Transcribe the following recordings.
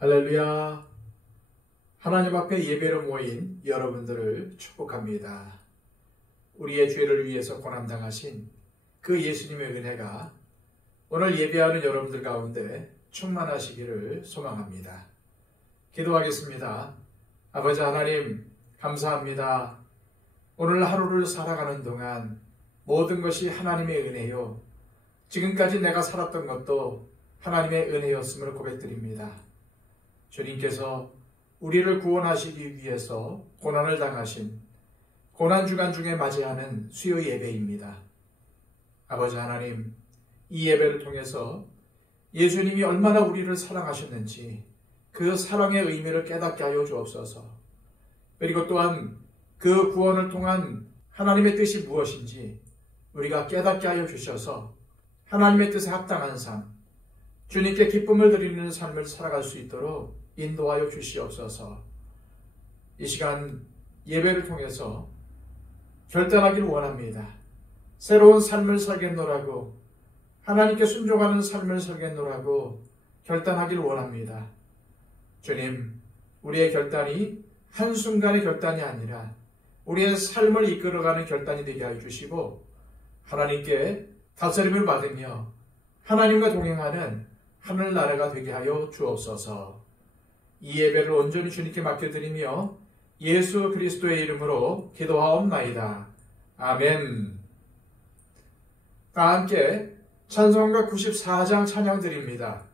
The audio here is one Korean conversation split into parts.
할렐루야. 하나님 앞에 예배로 모인 여러분들을 축복합니다. 우리의 죄를 위해서 고난당하신 그 예수님의 은혜가 오늘 예배하는 여러분들 가운데 충만하시기를 소망합니다. 기도하겠습니다. 아버지 하나님, 감사합니다. 오늘 하루를 살아가는 동안 모든 것이 하나님의 은혜요, 지금까지 내가 살았던 것도 하나님의 은혜였음을 고백드립니다. 주님께서 우리를 구원하시기 위해서 고난을 당하신 고난주간 중에 맞이하는 수요 예배입니다. 아버지 하나님, 이 예배를 통해서 예수님이 얼마나 우리를 사랑하셨는지 그 사랑의 의미를 깨닫게 하여 주옵소서. 그리고 또한 그 구원을 통한 하나님의 뜻이 무엇인지 우리가 깨닫게 하여 주셔서 하나님의 뜻에 합당한 삶, 주님께 기쁨을 드리는 삶을 살아갈 수 있도록 인도하여 주시옵소서. 이 시간 예배를 통해서 결단하기를 원합니다. 새로운 삶을 살겠노라고, 하나님께 순종하는 삶을 살겠노라고 결단하기를 원합니다. 주님, 우리의 결단이 한순간의 결단이 아니라 우리의 삶을 이끌어가는 결단이 되게 하여 주시고, 하나님께 다스림을 받으며 하나님과 동행하는 하늘나라가 되게 하여 주옵소서. 이 예배를 온전히 주님께 맡겨드리며 예수 그리스도의 이름으로 기도하옵나이다. 아멘. 다 함께 찬송가 94장 찬양 드립니다.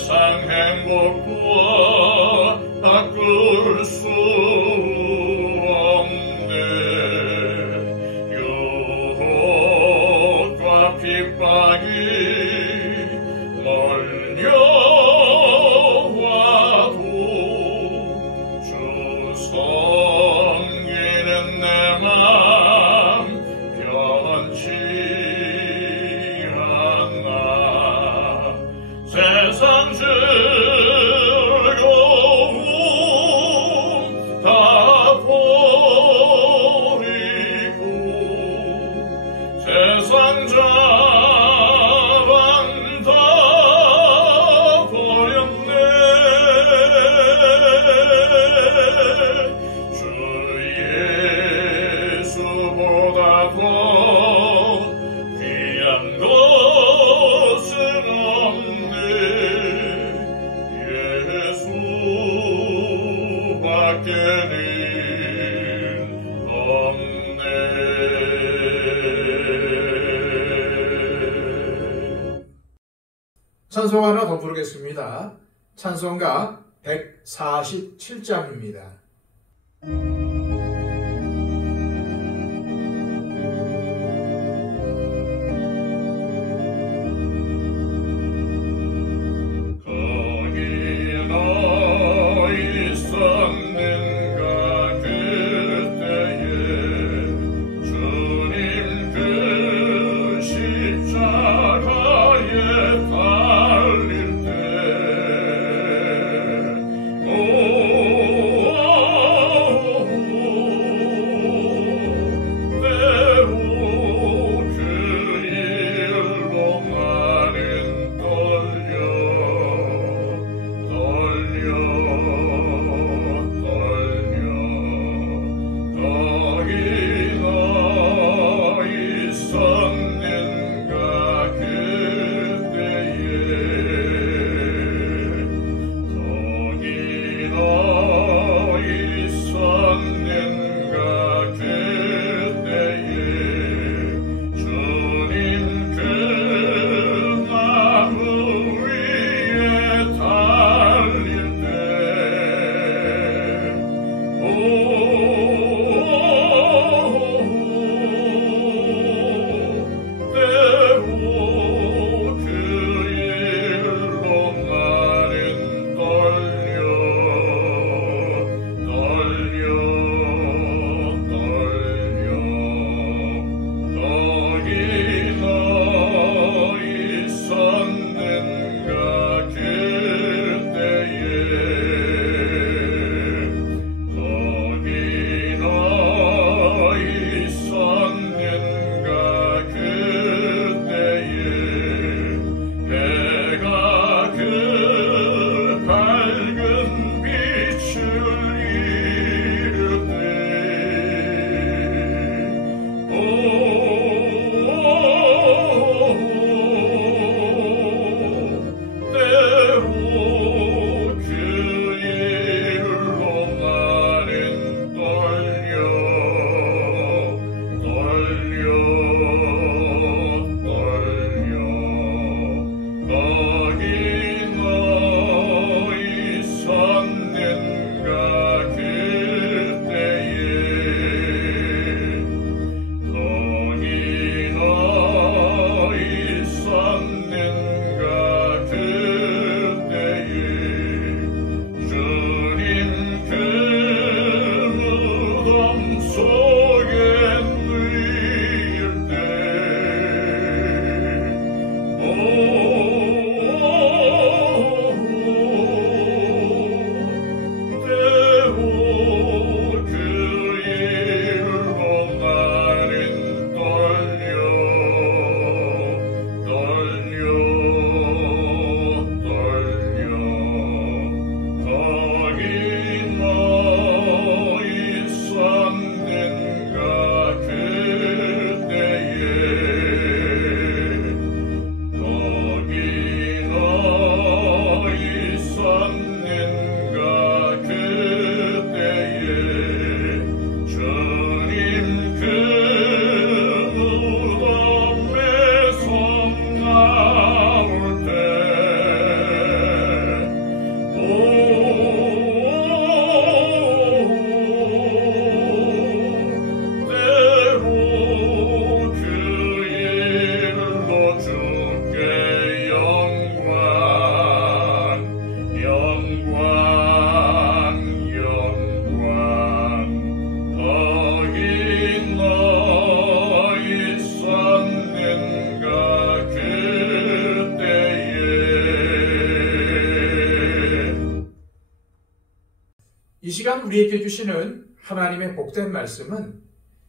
세상 행복과 바꿀 즐거움 다 버리고 세상 자랑 다 버렸네. 주 예수보다 더 귀한 것은 없네. 예수밖에는 없네. 찬송 하나 더 부르겠습니다. 찬송가 147장입니다. 거기 너 있었는가 그때에 주님 그 십자가에 달릴 때 오 이 시간 우리에게 주시는 하나님의 복된 말씀은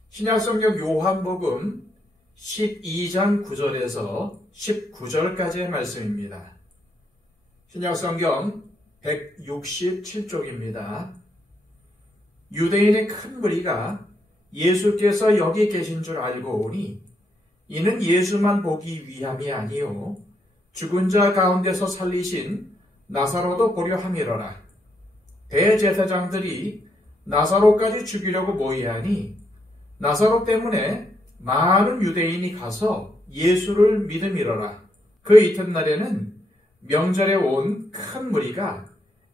신약성경 요한복음 12장 9절에서 19절까지의 말씀입니다. 신약성경 167쪽입니다. 유대인의 큰 무리가 예수께서 여기 계신 줄 알고 오니 이는 예수만 보기 위함이 아니요 죽은 자 가운데서 살리신 나사로도 보려 함이로라. 대제사장들이 나사로까지 죽이려고 모의하니 나사로 때문에 많은 유대인이 가서 예수를 믿음이로라. 그 이튿날에는 명절에 온 큰 무리가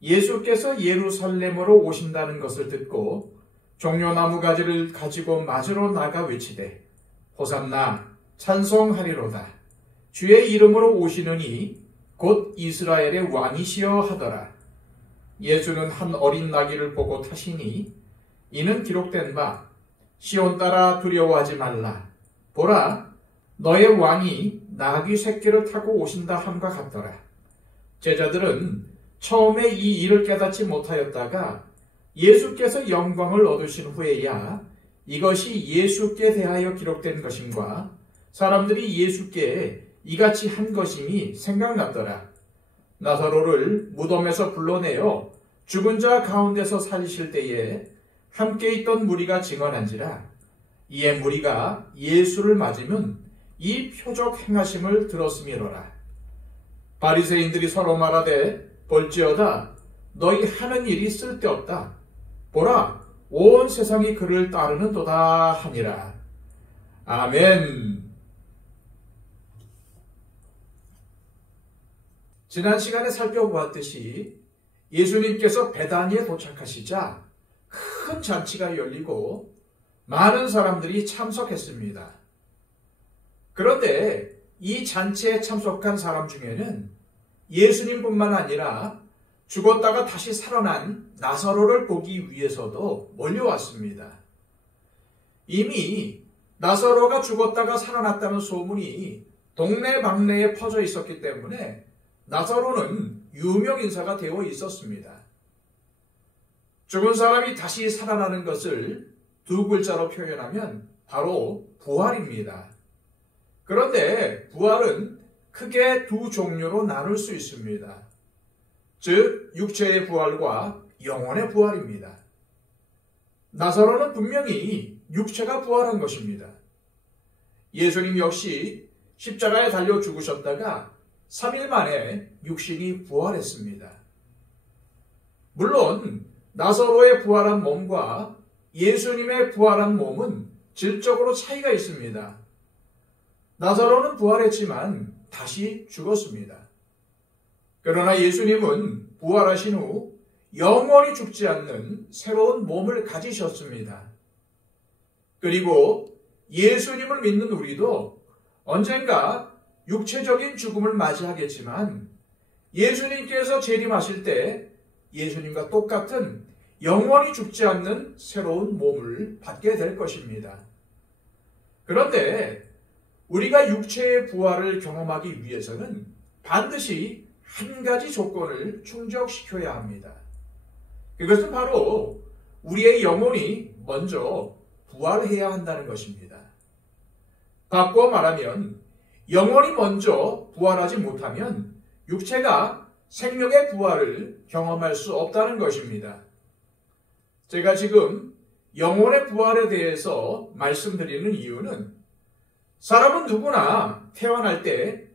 예수께서 예루살렘으로 오신다는 것을 듣고 종려나무 가지를 가지고 맞으러 나가 외치되 호산나 찬송하리로다. 주의 이름으로 오시느니 곧 이스라엘의 왕이시여 하더라. 예수는 한 어린 나귀를 보고 타시니 이는 기록된 바 시온 따라 두려워하지 말라. 보라 너의 왕이 나귀 새끼를 타고 오신다 함과 같더라. 제자들은 처음에 이 일을 깨닫지 못하였다가 예수께서 영광을 얻으신 후에야 이것이 예수께 대하여 기록된 것임과 사람들이 예수께 이같이 한 것임이 생각났더라. 나사로를 무덤에서 불러내어 죽은 자 가운데서 살리실 때에 함께 있던 무리가 증언한지라. 이에 무리가 예수를 맞으면 이 표적 행하심을 들었음이로라. 바리새인들이 서로 말하되 볼지어다 너희 하는 일이 쓸데없다. 보라 온 세상이 그를 따르는도다 하니라. 아멘. 지난 시간에 살펴보았듯이 예수님께서 베다니에 도착하시자 큰 잔치가 열리고 많은 사람들이 참석했습니다. 그런데 이 잔치에 참석한 사람 중에는 예수님뿐만 아니라 죽었다가 다시 살아난 나사로를 보기 위해서도 몰려왔습니다. 이미 나사로가 죽었다가 살아났다는 소문이 동네방네에 퍼져 있었기 때문에 나사로는 유명 인사가 되어 있었습니다. 죽은 사람이 다시 살아나는 것을 두 글자로 표현하면 바로 부활입니다. 그런데 부활은 크게 두 종류로 나눌 수 있습니다. 즉 육체의 부활과 영혼의 부활입니다. 나사로는 분명히 육체가 부활한 것입니다. 예수님 역시 십자가에 달려 죽으셨다가 3일 만에 육신이 부활했습니다. 물론 나사로의 부활한 몸과 예수님의 부활한 몸은 질적으로 차이가 있습니다. 나사로는 부활했지만 다시 죽었습니다. 그러나 예수님은 부활하신 후 영원히 죽지 않는 새로운 몸을 가지셨습니다. 그리고 예수님을 믿는 우리도 언젠가 육체적인 죽음을 맞이하겠지만 예수님께서 재림하실 때 예수님과 똑같은 영원히 죽지 않는 새로운 몸을 받게 될 것입니다. 그런데 우리가 육체의 부활을 경험하기 위해서는 반드시 한 가지 조건을 충족시켜야 합니다. 그것은 바로 우리의 영혼이 먼저 부활해야 한다는 것입니다. 바꿔 말하면 영혼이 먼저 부활하지 못하면 육체가 생명의 부활을 경험할 수 없다는 것입니다. 제가 지금 영혼의 부활에 대해서 말씀드리는 이유는 사람은 누구나 태어날 때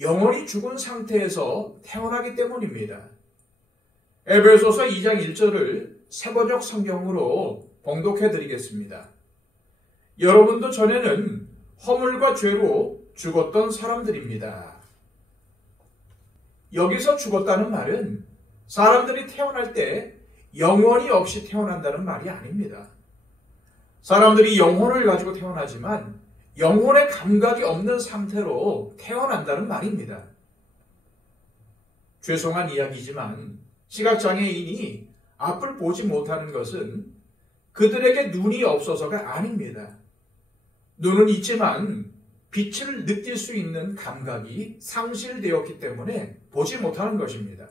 영혼이 죽은 상태에서 태어나기 때문입니다. 에베소서 2장 1절을 세번역 성경으로 봉독해 드리겠습니다. 여러분도 전에는 허물과 죄로 죽었던 사람들입니다. 여기서 죽었다는 말은 사람들이 태어날 때 영혼이 없이 태어난다는 말이 아닙니다. 사람들이 영혼을 가지고 태어나지만 영혼의 감각이 없는 상태로 태어난다는 말입니다. 죄송한 이야기지만 시각장애인이 앞을 보지 못하는 것은 그들에게 눈이 없어서가 아닙니다. 눈은 있지만 빛을 느낄 수 있는 감각이 상실되었기 때문에 보지 못하는 것입니다.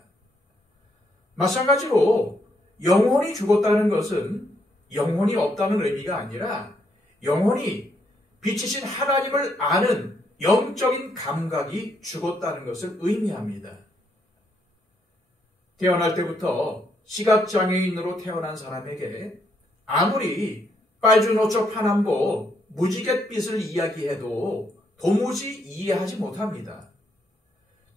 마찬가지로 영혼이 죽었다는 것은 영혼이 없다는 의미가 아니라 영혼이 빛이신 하나님을 아는 영적인 감각이 죽었다는 것을 의미합니다. 태어날 때부터 시각장애인으로 태어난 사람에게 아무리 빨주노초 파남보 무지갯빛을 이야기해도 도무지 이해하지 못합니다.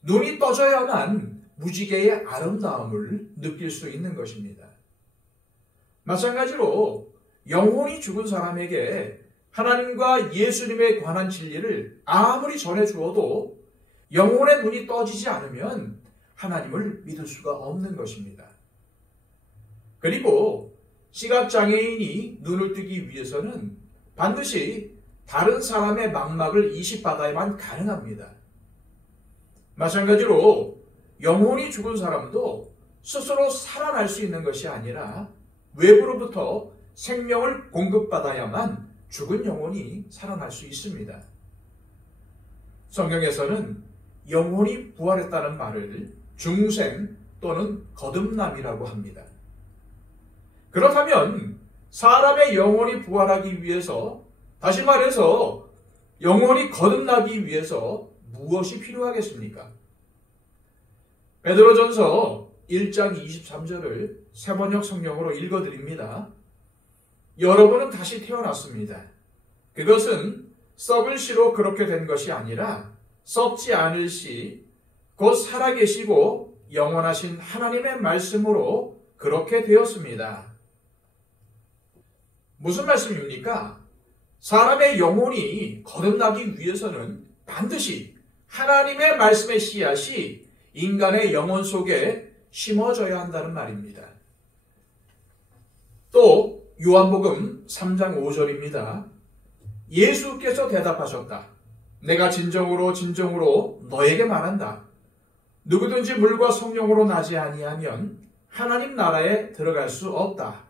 눈이 떠져야만 무지개의 아름다움을 느낄 수 있는 것입니다. 마찬가지로 영혼이 죽은 사람에게 하나님과 예수님에 관한 진리를 아무리 전해주어도 영혼의 눈이 떠지지 않으면 하나님을 믿을 수가 없는 것입니다. 그리고 시각장애인이 눈을 뜨기 위해서는 반드시 다른 사람의 망막을 이식받아야만 가능합니다. 마찬가지로 영혼이 죽은 사람도 스스로 살아날 수 있는 것이 아니라 외부로부터 생명을 공급받아야만 죽은 영혼이 살아날 수 있습니다. 성경에서는 영혼이 부활했다는 말을 중생 또는 거듭남이라고 합니다. 그렇다면 사람의 영혼이 부활하기 위해서, 다시 말해서 영혼이 거듭나기 위해서 무엇이 필요하겠습니까? 베드로전서 1장 23절을 새번역 성경으로 읽어드립니다. 여러분은 다시 태어났습니다. 그것은 썩을 씨로 그렇게 된 것이 아니라 썩지 않을 씨, 곧 살아계시고 영원하신 하나님의 말씀으로 그렇게 되었습니다. 무슨 말씀입니까? 사람의 영혼이 거듭나기 위해서는 반드시 하나님의 말씀의 씨앗이 인간의 영혼 속에 심어져야 한다는 말입니다. 또 요한복음 3장 5절입니다. 예수께서 대답하셨다. 내가 진정으로 진정으로 너에게 말한다. 누구든지 물과 성령으로 나지 아니하면 하나님 나라에 들어갈 수 없다.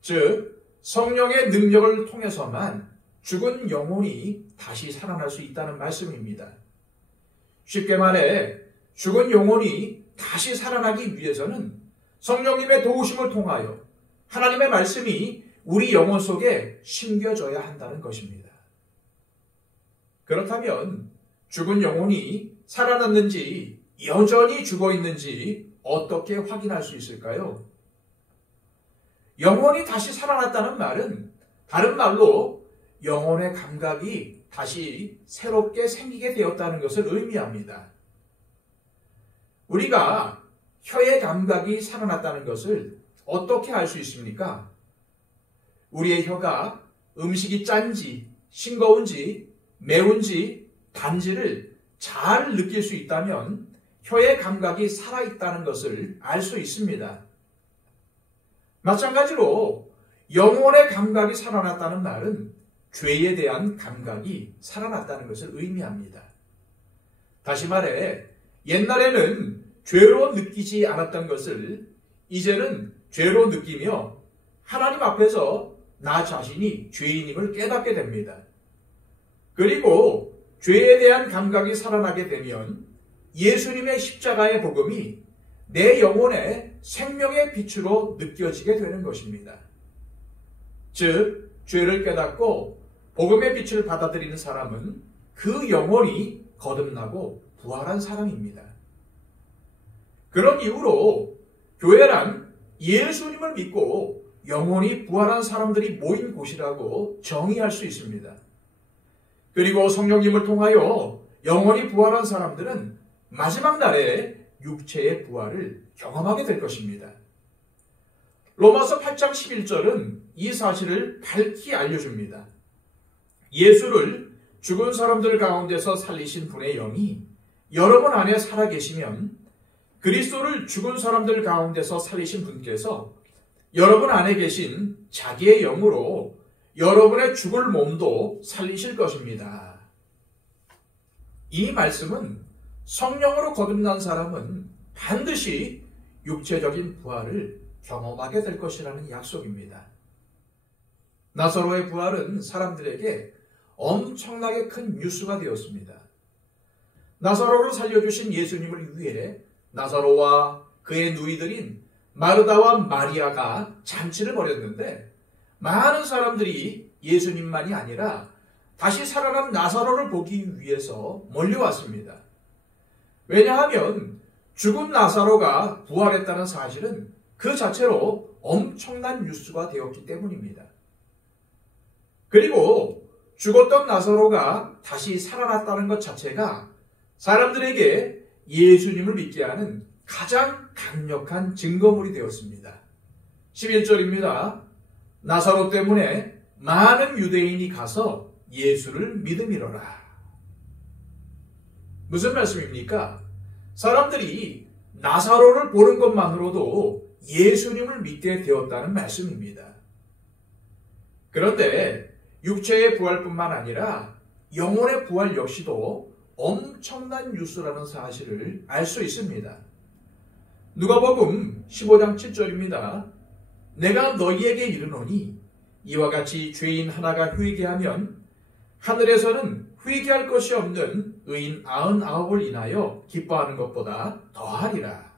즉 성령의 능력을 통해서만 죽은 영혼이 다시 살아날 수 있다는 말씀입니다. 쉽게 말해 죽은 영혼이 다시 살아나기 위해서는 성령님의 도우심을 통하여 하나님의 말씀이 우리 영혼 속에 심겨져야 한다는 것입니다. 그렇다면 죽은 영혼이 살아났는지 여전히 죽어 있는지 어떻게 확인할 수 있을까요? 영혼이 다시 살아났다는 말은 다른 말로 영혼의 감각이 다시 새롭게 생기게 되었다는 것을 의미합니다. 우리가 혀의 감각이 살아났다는 것을 어떻게 알 수 있습니까? 우리의 혀가 음식이 짠지, 싱거운지, 매운지, 단지를 잘 느낄 수 있다면 혀의 감각이 살아있다는 것을 알 수 있습니다. 마찬가지로 영혼의 감각이 살아났다는 말은 죄에 대한 감각이 살아났다는 것을 의미합니다. 다시 말해 옛날에는 죄로 느끼지 않았던 것을 이제는 죄로 느끼며 하나님 앞에서 나 자신이 죄인임을 깨닫게 됩니다. 그리고 죄에 대한 감각이 살아나게 되면 예수님의 십자가의 복음이 내 영혼의 생명의 빛으로 느껴지게 되는 것입니다. 즉, 죄를 깨닫고 복음의 빛을 받아들이는 사람은 그 영혼이 거듭나고 부활한 사람입니다. 그런 이유로 교회란 예수님을 믿고 영혼이 부활한 사람들이 모인 곳이라고 정의할 수 있습니다. 그리고 성령님을 통하여 영혼이 부활한 사람들은 마지막 날에 육체의 부활을 경험하게 될 것입니다. 로마서 8장 11절은 이 사실을 밝히 알려줍니다. 예수를 죽은 사람들 가운데서 살리신 분의 영이 여러분 안에 살아계시면 그리스도를 죽은 사람들 가운데서 살리신 분께서 여러분 안에 계신 자기의 영으로 여러분의 죽을 몸도 살리실 것입니다. 이 말씀은 성령으로 거듭난 사람은 반드시 육체적인 부활을 경험하게 될 것이라는 약속입니다. 나사로의 부활은 사람들에게 엄청나게 큰 뉴스가 되었습니다. 나사로를 살려주신 예수님을 위해 나사로와 그의 누이들인 마르다와 마리아가 잔치를 벌였는데 많은 사람들이 예수님만이 아니라 다시 살아난 나사로를 보기 위해서 몰려왔습니다. 왜냐하면 죽은 나사로가 부활했다는 사실은 그 자체로 엄청난 뉴스가 되었기 때문입니다. 그리고 죽었던 나사로가 다시 살아났다는 것 자체가 사람들에게 예수님을 믿게 하는 가장 강력한 증거물이 되었습니다. 11절입니다. 나사로 때문에 많은 유대인이 가서 예수를 믿음이로라. 무슨 말씀입니까? 사람들이 나사로를 보는 것만으로도 예수님을 믿게 되었다는 말씀입니다. 그런데 육체의 부활뿐만 아니라 영혼의 부활 역시도 엄청난 뉴스라는 사실을 알 수 있습니다. 누가복음 15장 7절입니다. 내가 너희에게 이르노니 이와 같이 죄인 하나가 회개하면 하늘에서는 회개할 것이 없는 의인 99을 인하여 기뻐하는 것보다 더하리라.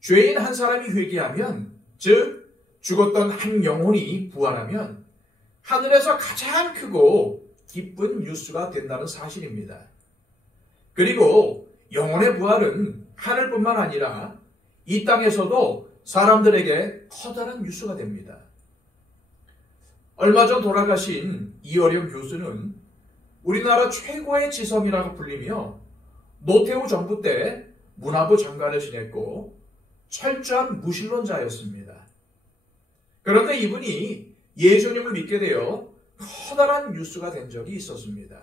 죄인 한 사람이 회개하면, 즉 죽었던 한 영혼이 부활하면 하늘에서 가장 크고 기쁜 뉴스가 된다는 사실입니다. 그리고 영혼의 부활은 하늘뿐만 아니라 이 땅에서도 사람들에게 커다란 뉴스가 됩니다. 얼마 전 돌아가신 이어령 교수는 우리나라 최고의 지성이라고 불리며 노태우 정부 때 문화부 장관을 지냈고 철저한 무신론자였습니다. 그런데 이분이 예수님을 믿게 되어 커다란 뉴스가 된 적이 있었습니다.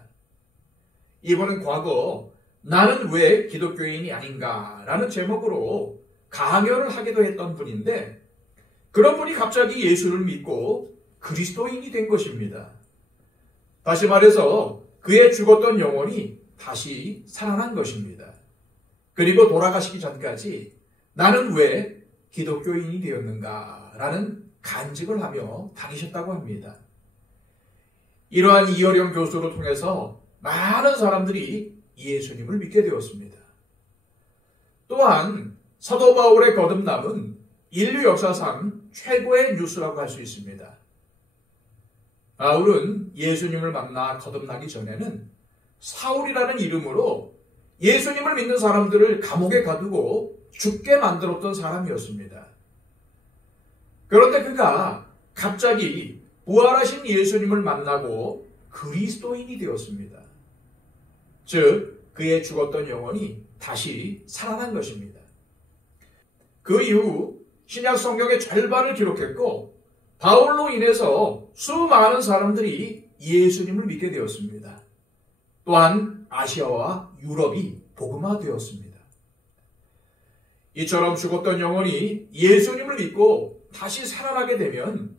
이분은 과거 나는 왜 기독교인이 아닌가라는 제목으로 강연을 하기도 했던 분인데 그런 분이 갑자기 예수를 믿고 그리스도인이 된 것입니다. 다시 말해서 그의 죽었던 영혼이 다시 살아난 것입니다. 그리고 돌아가시기 전까지 나는 왜 기독교인이 되었는가라는 간직을 하며 다니셨다고 합니다. 이러한 이어령 교수를 통해서 많은 사람들이 예수님을 믿게 되었습니다. 또한 사도 바울의 거듭남은 인류 역사상 최고의 뉴스라고 할 수 있습니다. 바울은 예수님을 만나 거듭나기 전에는 사울이라는 이름으로 예수님을 믿는 사람들을 감옥에 가두고 죽게 만들었던 사람이었습니다. 그런데 그가 갑자기 부활하신 예수님을 만나고 그리스도인이 되었습니다. 즉 그의 죽었던 영혼이 다시 살아난 것입니다. 그 이후 신약 성경의 절반을 기록했고 바울로 인해서 수많은 사람들이 예수님을 믿게 되었습니다. 또한 아시아와 유럽이 복음화되었습니다. 이처럼 죽었던 영혼이 예수님을 믿고 다시 살아나게 되면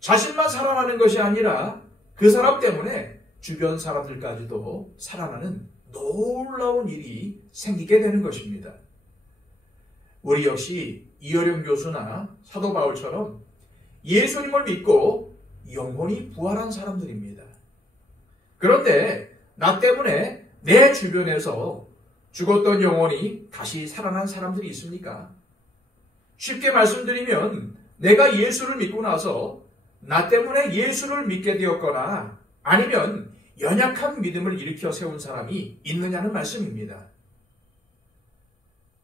자신만 살아나는 것이 아니라 그 사람 때문에 주변 사람들까지도 살아나는 놀라운 일이 생기게 되는 것입니다. 우리 역시 이어령 교수나 사도 바울처럼 예수님을 믿고 영혼이 부활한 사람들입니다. 그런데 나 때문에 내 주변에서 죽었던 영혼이 다시 살아난 사람들이 있습니까? 쉽게 말씀드리면 내가 예수를 믿고 나서 나 때문에 예수를 믿게 되었거나 아니면 연약한 믿음을 일으켜 세운 사람이 있느냐는 말씀입니다.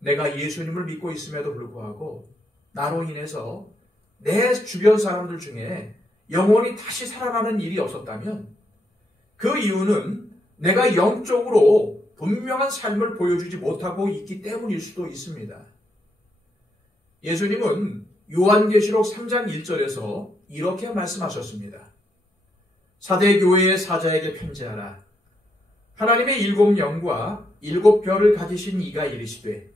내가 예수님을 믿고 있음에도 불구하고 나로 인해서 내 주변 사람들 중에 영혼이 다시 살아나는 일이 없었다면 그 이유는 내가 영적으로 분명한 삶을 보여주지 못하고 있기 때문일 수도 있습니다. 예수님은 요한계시록 3장 1절에서 이렇게 말씀하셨습니다. 사대교회의 사자에게 편지하라. 하나님의 7영과 7별을 가지신 이가 이르시되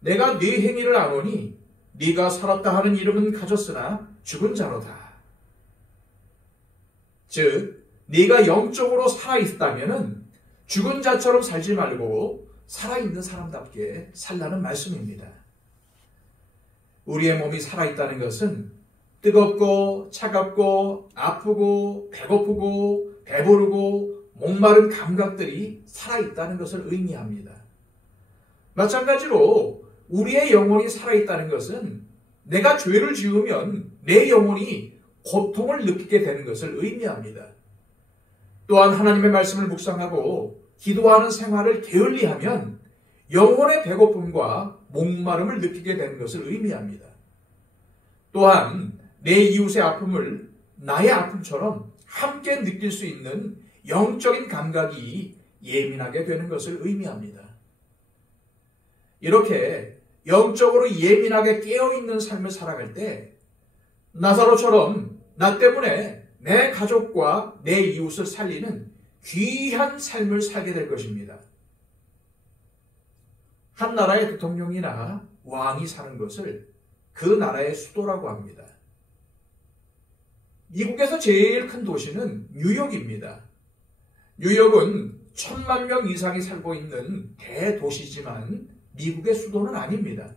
내가 네 행위를 아노니 네가 살았다 하는 이름은 가졌으나 죽은 자로다. 즉 네가 영적으로 살아있다면 죽은 자처럼 살지 말고 살아있는 사람답게 살라는 말씀입니다. 우리의 몸이 살아있다는 것은 뜨겁고 차갑고 아프고 배고프고 배부르고 목마른 감각들이 살아있다는 것을 의미합니다. 마찬가지로 우리의 영혼이 살아있다는 것은 내가 죄를 지으면 내 영혼이 고통을 느끼게 되는 것을 의미합니다. 또한 하나님의 말씀을 묵상하고 기도하는 생활을 게을리하면 영혼의 배고픔과 목마름을 느끼게 되는 것을 의미합니다. 또한 내 이웃의 아픔을 나의 아픔처럼 함께 느낄 수 있는 영적인 감각이 예민하게 되는 것을 의미합니다. 이렇게 영적으로 예민하게 깨어있는 삶을 살아갈 때 나사로처럼 나 때문에 내 가족과 내 이웃을 살리는 귀한 삶을 살게 될 것입니다. 한 나라의 대통령이나 왕이 사는 것을 그 나라의 수도라고 합니다. 미국에서 제일 큰 도시는 뉴욕입니다. 뉴욕은 1,000만 명 이상이 살고 있는 대도시지만 미국의 수도는 아닙니다.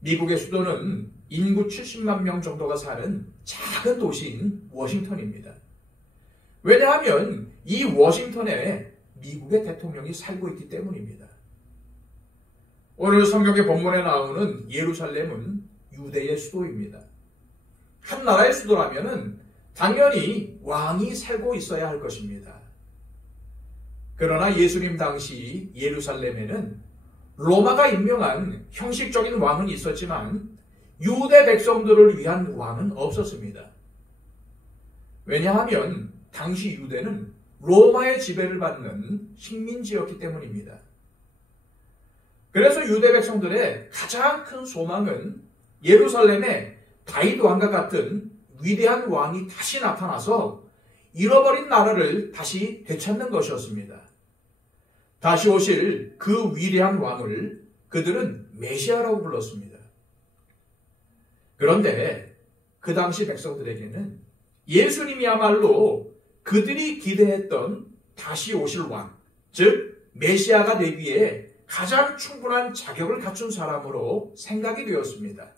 미국의 수도는 인구 70만 명 정도가 사는 작은 도시인 워싱턴입니다. 왜냐하면 이 워싱턴에 미국의 대통령이 살고 있기 때문입니다. 오늘 성경의 본문에 나오는 예루살렘은 유대의 수도입니다. 한 나라의 수도라면 당연히 왕이 살고 있어야 할 것입니다. 그러나 예수님 당시 예루살렘에는 로마가 임명한 형식적인 왕은 있었지만 유대 백성들을 위한 왕은 없었습니다. 왜냐하면 당시 유대는 로마의 지배를 받는 식민지였기 때문입니다. 그래서 유대 백성들의 가장 큰 소망은 예루살렘에 다윗 왕과 같은 위대한 왕이 다시 나타나서 잃어버린 나라를 다시 되찾는 것이었습니다. 다시 오실 그 위대한 왕을 그들은 메시아라고 불렀습니다. 그런데 그 당시 백성들에게는 예수님이야말로 그들이 기대했던 다시 오실 왕, 즉 메시아가 되기에 가장 충분한 자격을 갖춘 사람으로 생각이 되었습니다.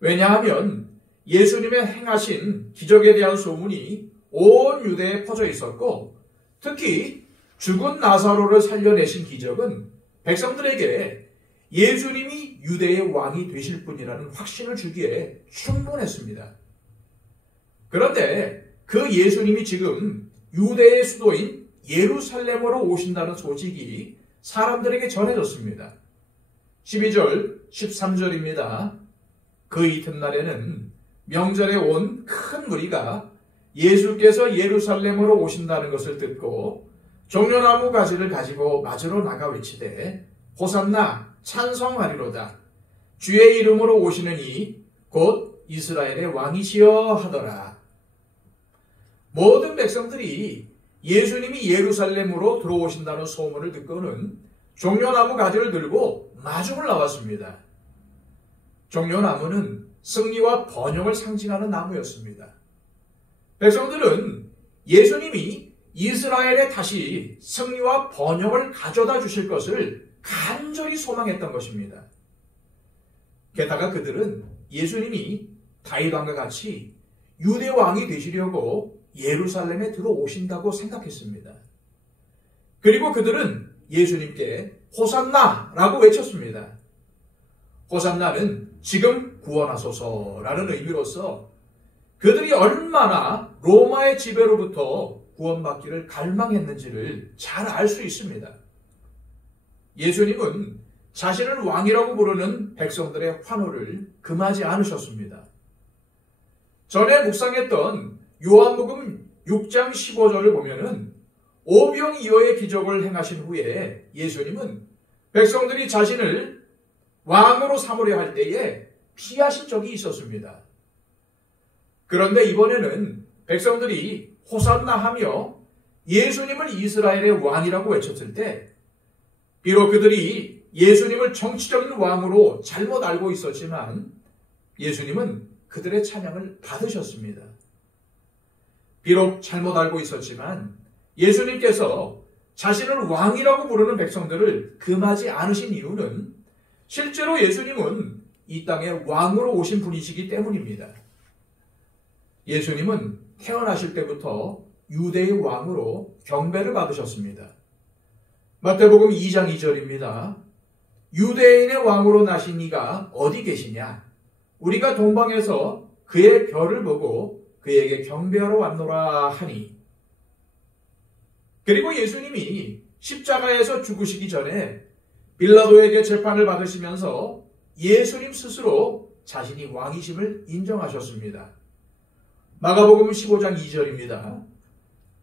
왜냐하면 예수님의 행하신 기적에 대한 소문이 온 유대에 퍼져 있었고 특히 죽은 나사로를 살려내신 기적은 백성들에게 예수님이 유대의 왕이 되실 분이라는 확신을 주기에 충분했습니다. 그런데 그 예수님이 지금 유대의 수도인 예루살렘으로 오신다는 소식이 사람들에게 전해졌습니다. 12절, 13절입니다. 그 이튿날에는 명절에 온 큰 무리가 예수께서 예루살렘으로 오신다는 것을 듣고 종려나무 가지를 가지고 맞으러 나가 외치되 호산나 찬송하리로다. 주의 이름으로 오시는 이 곧 이스라엘의 왕이시여 하더라. 모든 백성들이 예수님이 예루살렘으로 들어오신다는 소문을 듣고는 종려나무 가지를 들고 마중을 나왔습니다. 종려나무는 승리와 번영을 상징하는 나무였습니다. 백성들은 예수님이 이스라엘에 다시 승리와 번영을 가져다 주실 것을 간절히 소망했던 것입니다. 게다가 그들은 예수님이 다윗 왕과 같이 유대 왕이 되시려고 예루살렘에 들어오신다고 생각했습니다. 그리고 그들은 예수님께 호산나라고 외쳤습니다. 호산나는 지금 구원하소서라는 의미로서 그들이 얼마나 로마의 지배로부터 구원받기를 갈망했는지를 잘 알 수 있습니다. 예수님은 자신을 왕이라고 부르는 백성들의 환호를 금하지 않으셨습니다. 전에 묵상했던 요한복음 6장 15절을 보면은 오병이어의 기적을 행하신 후에 예수님은 백성들이 자신을 왕으로 삼으려 할 때에 피하신 적이 있었습니다. 그런데 이번에는 백성들이 호산나 하며 예수님을 이스라엘의 왕이라고 외쳤을 때 비록 그들이 예수님을 정치적인 왕으로 잘못 알고 있었지만 예수님은 그들의 찬양을 받으셨습니다. 비록 잘못 알고 있었지만 예수님께서 자신을 왕이라고 부르는 백성들을 금하지 않으신 이유는 실제로 예수님은 이 땅에 왕으로 오신 분이시기 때문입니다. 예수님은 태어나실 때부터 유대의 왕으로 경배를 받으셨습니다. 마태복음 2장 2절입니다. 유대인의 왕으로 나신 이가 어디 계시냐? 우리가 동방에서 그의 별을 보고 그에게 경배하러 왔노라 하니. 그리고 예수님이 십자가에서 죽으시기 전에 빌라도에게 재판을 받으시면서 예수님 스스로 자신이 왕이심을 인정하셨습니다. 마가복음 15장 2절입니다.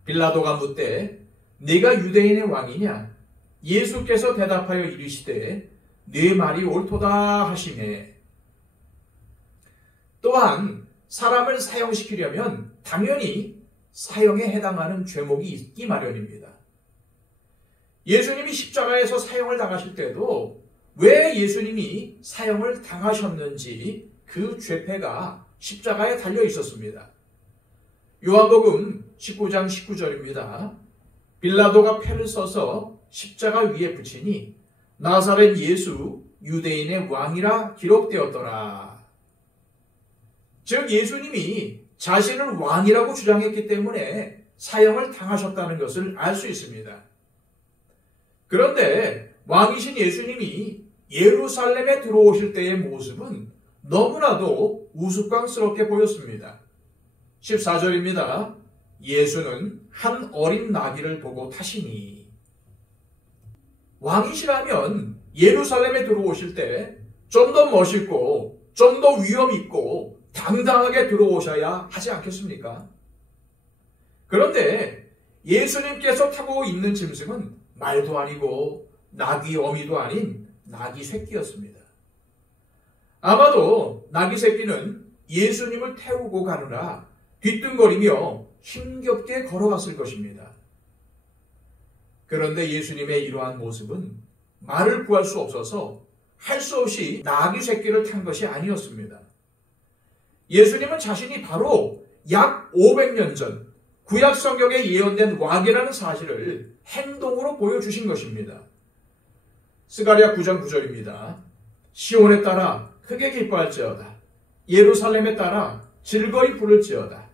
빌라도가 묻되 네가 유대인의 왕이냐? 예수께서 대답하여 이르시되 네 말이 옳도다 하시매. 또한 사람을 사형시키려면 당연히 사형에 해당하는 죄목이 있기 마련입니다. 예수님이 십자가에서 사형을 당하실 때도 왜 예수님이 사형을 당하셨는지 그 죄패가 십자가에 달려 있었습니다. 요한복음 19장 19절입니다. 빌라도가 패를 써서 십자가 위에 붙이니 나사렛 예수 유대인의 왕이라 기록되었더라. 즉 예수님이 자신을 왕이라고 주장했기 때문에 사형을 당하셨다는 것을 알 수 있습니다. 그런데 왕이신 예수님이 예루살렘에 들어오실 때의 모습은 너무나도 우스꽝스럽게 보였습니다. 14절입니다. 예수는 한 어린 나귀를 보고 타시니. 왕이시라면 예루살렘에 들어오실 때 좀 더 멋있고 좀 더 위험 있고 당당하게 들어오셔야 하지 않겠습니까? 그런데 예수님께서 타고 있는 짐승은 말도 아니고 나귀 어미도 아닌 나귀 새끼였습니다. 아마도 나귀 새끼는 예수님을 태우고 가느라 뒤뚱거리며 힘겹게 걸어갔을 것입니다. 그런데 예수님의 이러한 모습은 말을 구할 수 없어서 할 수 없이 나귀 새끼를 탄 것이 아니었습니다. 예수님은 자신이 바로 약 500년 전 구약 성경에 예언된 왕이라는 사실을 행동으로 보여주신 것입니다. 스가랴 9장 9절입니다. 시온에 따라 크게 기뻐할지어다. 예루살렘에 따라 즐거이 부를지어다.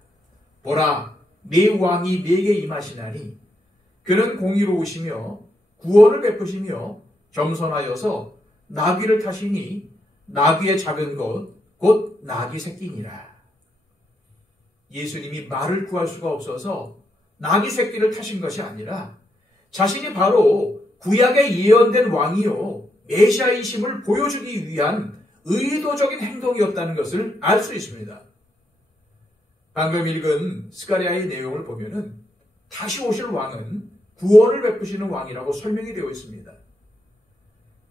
보라, 네 왕이 네게 임하시나니 그는 공의로우시며 구원을 베푸시며 겸손하여서 나귀를 타시니 나귀의 작은 것 곧 나귀 새끼니라. 예수님이 말을 구할 수가 없어서 나귀 새끼를 타신 것이 아니라 자신이 바로 구약에 예언된 왕이요 메시아이심을 보여주기 위한 의도적인 행동이었다는 것을 알 수 있습니다. 방금 읽은 스가랴의 내용을 보면은 다시 오실 왕은 구원을 베푸시는 왕이라고 설명이 되어 있습니다.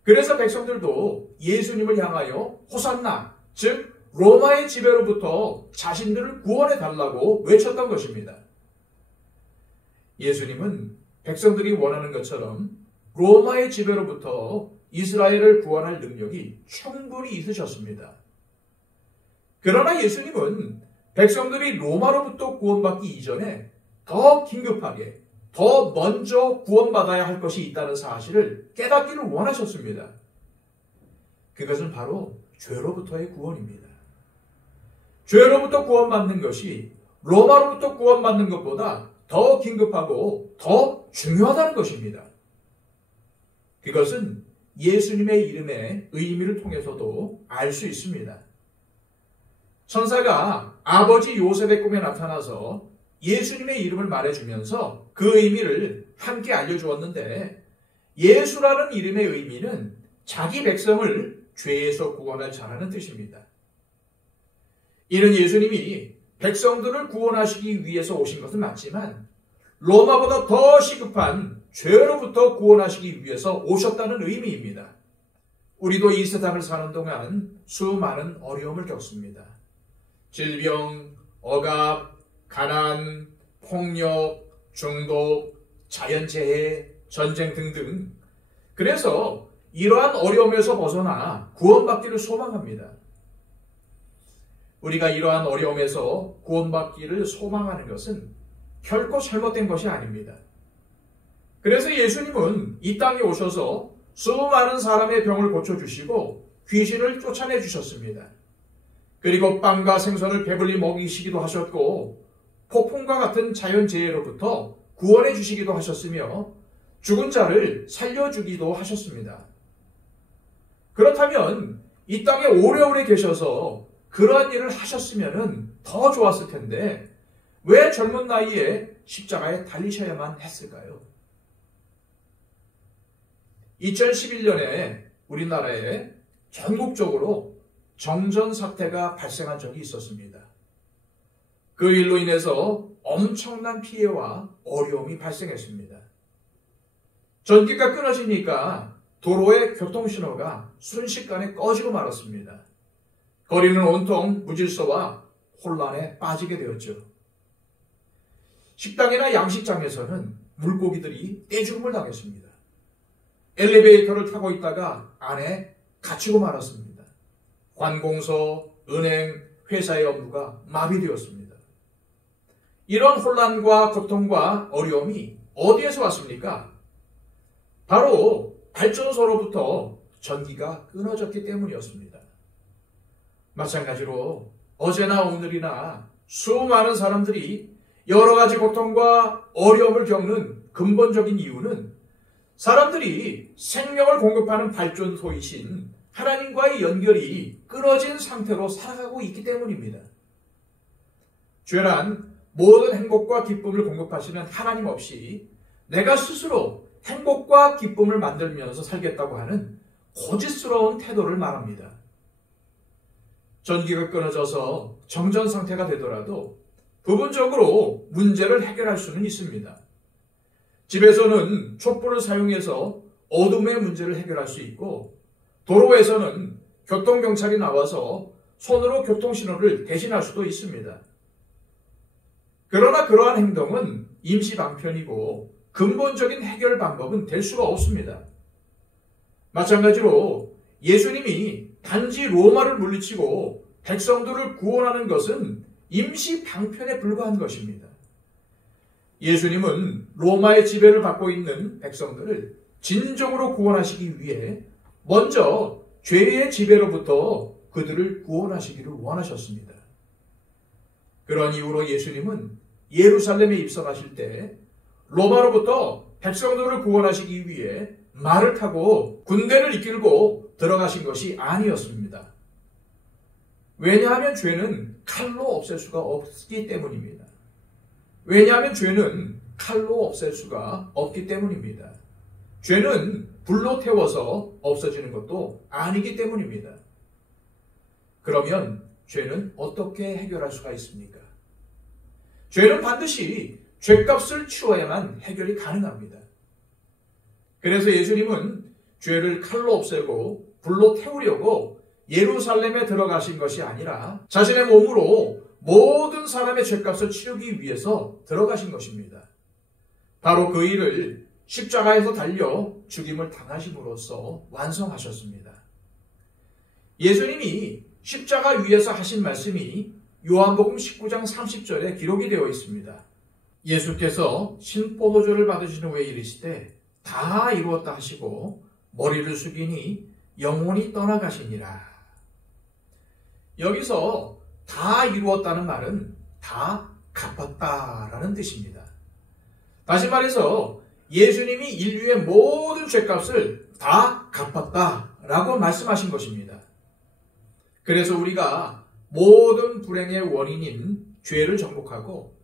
그래서 백성들도 예수님을 향하여 호산나, 즉 로마의 지배로부터 자신들을 구원해 달라고 외쳤던 것입니다. 예수님은 백성들이 원하는 것처럼 로마의 지배로부터 이스라엘을 구원할 능력이 충분히 있으셨습니다. 그러나 예수님은 백성들이 로마로부터 구원받기 이전에 더 긴급하게, 더 먼저 구원받아야 할 것이 있다는 사실을 깨닫기를 원하셨습니다. 그것은 바로 죄로부터의 구원입니다. 죄로부터 구원받는 것이 로마로부터 구원받는 것보다 더 긴급하고 더 중요하다는 것입니다. 그것은 예수님의 이름의 의미를 통해서도 알 수 있습니다. 천사가 아버지 요셉의 꿈에 나타나서 예수님의 이름을 말해주면서 그 의미를 함께 알려주었는데 예수라는 이름의 의미는 자기 백성을 죄에서 구원할 자라는 뜻입니다. 이는 예수님이 백성들을 구원하시기 위해서 오신 것은 맞지만 로마보다 더 시급한 죄로부터 구원하시기 위해서 오셨다는 의미입니다. 우리도 이 세상을 사는 동안 수많은 어려움을 겪습니다. 질병, 억압, 가난, 폭력, 중독, 자연재해, 전쟁 등등. 그래서 이러한 어려움에서 벗어나 구원받기를 소망합니다. 우리가 이러한 어려움에서 구원받기를 소망하는 것은 결코 잘못된 것이 아닙니다. 그래서 예수님은 이 땅에 오셔서 수많은 사람의 병을 고쳐주시고 귀신을 쫓아내 주셨습니다. 그리고 빵과 생선을 배불리 먹이시기도 하셨고 폭풍과 같은 자연재해로부터 구원해 주시기도 하셨으며 죽은 자를 살려주기도 하셨습니다. 그렇다면 이 땅에 오래오래 계셔서 그러한 일을 하셨으면 더 좋았을 텐데 왜 젊은 나이에 십자가에 달리셔야만 했을까요? 2011년에 우리나라에 전국적으로 정전 사태가 발생한 적이 있었습니다. 그 일로 인해서 엄청난 피해와 어려움이 발생했습니다. 전기가 끊어지니까 도로의 교통신호가 순식간에 꺼지고 말았습니다. 거리는 온통 무질서와 혼란에 빠지게 되었죠. 식당이나 양식장에서는 물고기들이 떼죽음을 당했습니다. 엘리베이터를 타고 있다가 안에 갇히고 말았습니다. 관공서, 은행, 회사의 업무가 마비되었습니다. 이런 혼란과 고통과 어려움이 어디에서 왔습니까? 바로 발전소로부터 전기가 끊어졌기 때문이었습니다. 마찬가지로 어제나 오늘이나 수많은 사람들이 여러 가지 고통과 어려움을 겪는 근본적인 이유는 사람들이 생명을 공급하는 발전소이신 하나님과의 연결이 끊어진 상태로 살아가고 있기 때문입니다. 죄란 모든 행복과 기쁨을 공급하시는 하나님 없이 내가 스스로 행복과 기쁨을 만들면서 살겠다고 하는 고집스러운 태도를 말합니다. 전기가 끊어져서 정전 상태가 되더라도 부분적으로 문제를 해결할 수는 있습니다. 집에서는 촛불을 사용해서 어둠의 문제를 해결할 수 있고 도로에서는 교통경찰이 나와서 손으로 교통신호를 대신할 수도 있습니다. 그러나 그러한 행동은 임시 방편이고 근본적인 해결 방법은 될 수가 없습니다. 마찬가지로 예수님이 단지 로마를 물리치고 백성들을 구원하는 것은 임시 방편에 불과한 것입니다. 예수님은 로마의 지배를 받고 있는 백성들을 진정으로 구원하시기 위해 먼저 죄의 지배로부터 그들을 구원하시기를 원하셨습니다. 그런 이유로 예수님은 예루살렘에 입성하실 때 로마로부터 백성들을 구원하시기 위해 말을 타고 군대를 이끌고 들어가신 것이 아니었습니다. 왜냐하면 죄는 칼로 없앨 수가 없기 때문입니다. 왜냐하면 죄는 칼로 없앨 수가 없기 때문입니다. 죄는 불로 태워서 없어지는 것도 아니기 때문입니다. 그러면 죄는 어떻게 해결할 수가 있습니까? 죄는 반드시 죄값을 치워야만 해결이 가능합니다. 그래서 예수님은 죄를 칼로 없애고 불로 태우려고 예루살렘에 들어가신 것이 아니라 자신의 몸으로 모든 사람의 죄값을 치르기 위해서 들어가신 것입니다. 바로 그 일을 십자가에서 달려 죽임을 당하심으로써 완성하셨습니다. 예수님이 십자가 위에서 하신 말씀이 요한복음 19장 30절에 기록이 되어 있습니다. 예수께서 신포도주를 받으신 후에 이르시되 다 이루었다 하시고 머리를 숙이니 영혼이 떠나가시니라. 여기서 다 이루었다는 말은 다 갚았다라는 뜻입니다. 다시 말해서 예수님이 인류의 모든 죄값을 다 갚았다라고 말씀하신 것입니다. 그래서 우리가 모든 불행의 원인인 죄를 정복하고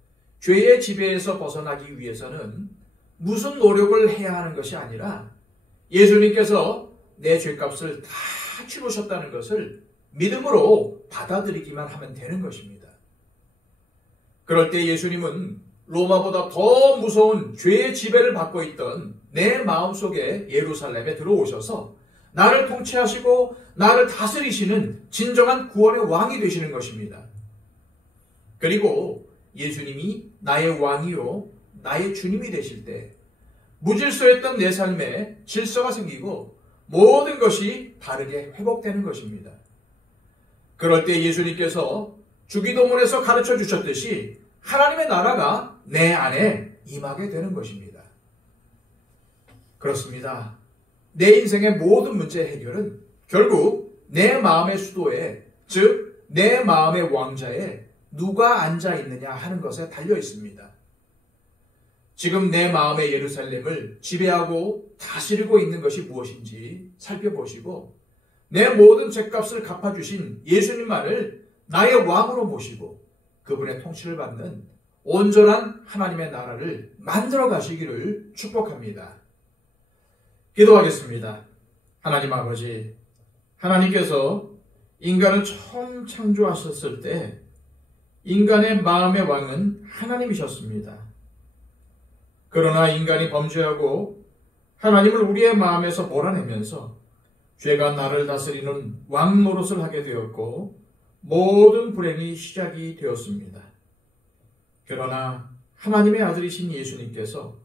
죄의 지배에서 벗어나기 위해서는 무슨 노력을 해야 하는 것이 아니라 예수님께서 내 죄값을 다 치르셨다는 것을 믿음으로 받아들이기만 하면 되는 것입니다. 그럴 때 예수님은 로마보다 더 무서운 죄의 지배를 받고 있던 내 마음속에 예루살렘에 들어오셔서 나를 통치하시고 나를 다스리시는 진정한 구원의 왕이 되시는 것입니다. 그리고 예수님이 나의 왕이요 나의 주님이 되실 때 무질서했던 내 삶에 질서가 생기고 모든 것이 바르게 회복되는 것입니다. 그럴 때 예수님께서 주기도문에서 가르쳐 주셨듯이 하나님의 나라가 내 안에 임하게 되는 것입니다. 그렇습니다. 내 인생의 모든 문제 해결은 결국 내 마음의 수도에, 즉 내 마음의 왕자에 누가 앉아 있느냐 하는 것에 달려 있습니다. 지금 내 마음의 예루살렘을 지배하고 다스리고 있는 것이 무엇인지 살펴보시고 내 모든 죄값을 갚아주신 예수님만을 나의 왕으로 모시고 그분의 통치를 받는 온전한 하나님의 나라를 만들어 가시기를 축복합니다. 기도하겠습니다. 하나님 아버지, 하나님께서 인간을 처음 창조하셨을 때 인간의 마음의 왕은 하나님이셨습니다. 그러나 인간이 범죄하고 하나님을 우리의 마음에서 몰아내면서 죄가 나를 다스리는 왕 노릇을 하게 되었고 모든 불행이 시작이 되었습니다. 그러나 하나님의 아들이신 예수님께서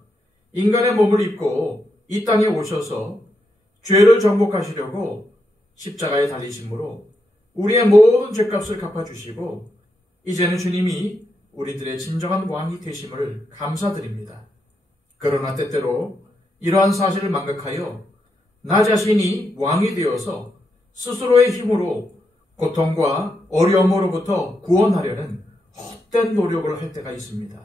인간의 몸을 입고 이 땅에 오셔서 죄를 정복하시려고 십자가에 달리심으로 우리의 모든 죄값을 갚아주시고 이제는 주님이 우리들의 진정한 왕이 되심을 감사드립니다. 그러나 때때로 이러한 사실을 망각하여 나 자신이 왕이 되어서 스스로의 힘으로 고통과 어려움으로부터 구원하려는 헛된 노력을 할 때가 있습니다.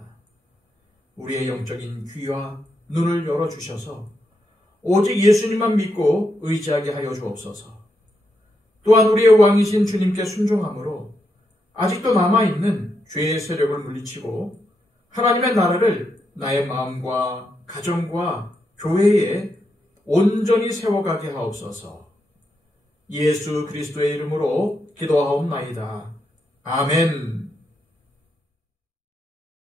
우리의 영적인 귀와 눈을 열어주셔서 오직 예수님만 믿고 의지하게 하여 주옵소서. 또한 우리의 왕이신 주님께 순종함으로 아직도 남아있는 죄의 세력을 물리치고 하나님의 나라를 나의 마음과 가정과 교회에 온전히 세워가게 하옵소서. 예수 그리스도의 이름으로 기도하옵나이다. 아멘.